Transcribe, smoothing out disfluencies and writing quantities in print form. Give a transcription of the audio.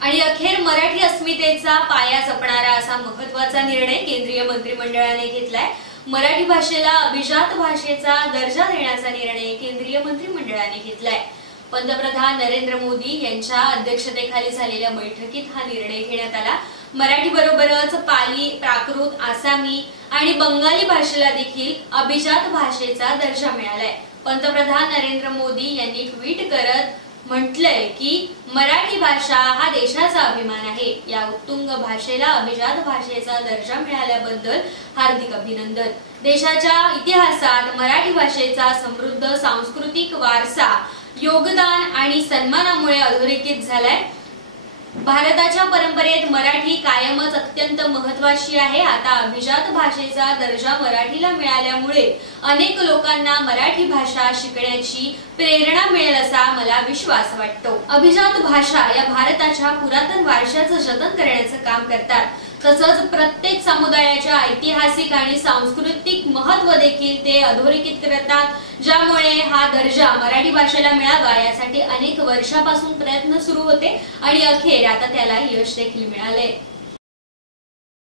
आणि अखेर मराठी अस्मितेचा पाया जपणारा असा महत्त्वाचा निर्णय केंद्रीय मंत्रिमंडळाने घेतलाय। मराठी भाषेला अभिजात भाषेचा दर्जा देण्याचा निर्णय केंद्रीय मंत्रिमंडळाने घेतलाय। पंतप्रधान नरेंद्र मोदी यांच्या अध्यक्षतेखाली झालेल्या बैठकीत हा निर्णय घेण्यात आला। मराठी बरोबरच पाली, प्राकृत, आसामी आणि बंगाली भाषेला देखील अभिजात भाषेचा दर्जा मिळालाय। पंतप्रधान नरेंद्र मोदी यांनी ट्विट करत म्हटलंय की मराठी भाषा हा देशाचा अभिमान आहे। या उत्तुंग भाषेला अभिजात भाषेचा दर्जा मिळाल्याबद्दल हार्दिक अभिनंदन। देशाच्या इतिहासात मराठी भाषेचा समृद्ध सांस्कृतिक वारसा, योगदान आणि सन्मानामुळे अधोरेखित झालाय। भारताच्या परंपरेत मराठी कायमच अत्यंत महत्त्वाची आहे। आता अभिजात भाषेचा दर्जा मराठीला मिळाल्यामुळे अनेक लोकांना मराठी भाषा शिकण्याची प्रेरणा मिळेल असा मला विश्वास वाटतो। अभिजात भाषा या भारताच्या पुरातन वारशाचं जतन करण्याचं काम करतात। तसंच प्रत्येक समुदायाच्या ऐतिहासिक आणि सांस्कृतिक महत्त्व देखील ते अधोरेखित करतात, ज्यामुळे हा दर्जा मराठी भाषेला मिळावा यासाठी अनेक वर्षापासून प्रयत्न सुरू होते आणि अखेर आता त्याला यश देखील मिळाले।